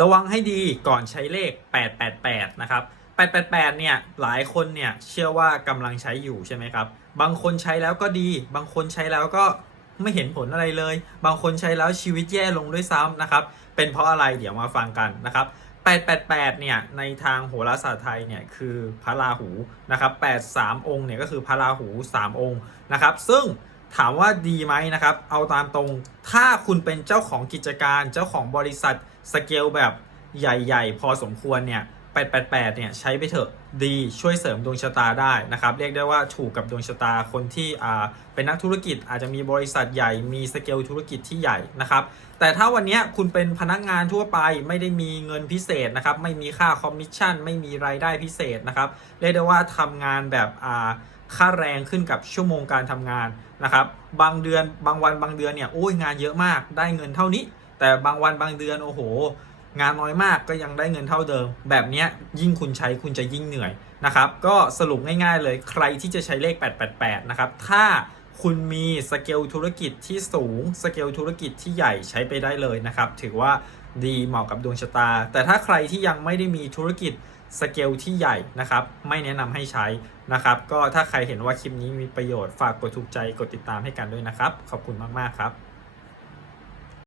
ระวังให้ดีก่อนใช้เลข 888 นะครับ 888 เนี่ย หลายคนเนี่ย เชื่อว่ากำลังใช้อยู่ใช่ไหมครับ บางคนใช้แล้วก็ดี บางคนใช้แล้วก็ไม่เห็นผลอะไรเลย บางคนใช้แล้วชีวิตแย่ลงด้วยซ้ำนะครับ เป็นเพราะอะไรเดี๋ยวมาฟังกันนะครับ 888 เนี่ย ในทางโหราศาสตร์ไทยเนี่ย คือพระราหูนะครับ 83 องค์เนี่ยก็คือพระราหู 3 องค์นะครับ ซึ่ง ถามว่าดีไหมนะครับ เอาตามตรง ถ้าคุณเป็นเจ้าของกิจการ เจ้าของบริษัทสเกลแบบใหญ่ๆ พอสมควรเนี่ย888เนี่ยใช้ไปเถอะดีช่วยเสริมดวงชะตาได้นะครับ เรียกได้ว่าถูกกับดวงชะตาคนที่อ่าเป็นนักธุรกิจอาจจะมีบริษัทใหญ่มีสเกลธุรกิจที่ใหญ่นะครับ แต่ถ้าวันนี้คุณเป็นพนักงานทั่วไปไม่ได้มีเงินพิเศษนะครับ ไม่มีค่าคอมมิชชั่น ไม่มีรายได้พิเศษนะครับ เรียกได้ว่าทำงานแบบอ่า ค่าแรงขึ้นกับชั่วโมงการทำงานนะครับบางเดือนบางวันบางเดือนเนี่ยโอ้ยงานเยอะมากได้เงินเท่านี้ แต่บางวันบางเดือนโอ้โห งานน้อยมากก็ยังได้เงินเท่าเดิม แบบนี้ยยิ่งคุณใช้คุณจะยิ่งเหนื่อยนะครับก็สรุปง่ายๆเลยใครที่จะใช้เลข 888 นะครับถ้าคุณมีสเกลธุรกิจที่สูงสเกลธุรกิจที่ใหญ่ใช้ไปได้เลยนะครับ ถือว่าดีเหมาะกับดวงชะตา แต่ถ้าใครที่ยังไม่ได้มีธุรกิจ สเกลที่ใหญ่นะครับ ไม่แนะนำให้ใช้นะครับ ก็ถ้าใครเห็นว่าคลิปนี้มีประโยชน์ฝากกดถูกใจกดติดตามให้กันด้วยนะครับ ขอบคุณมาก ๆ ครับ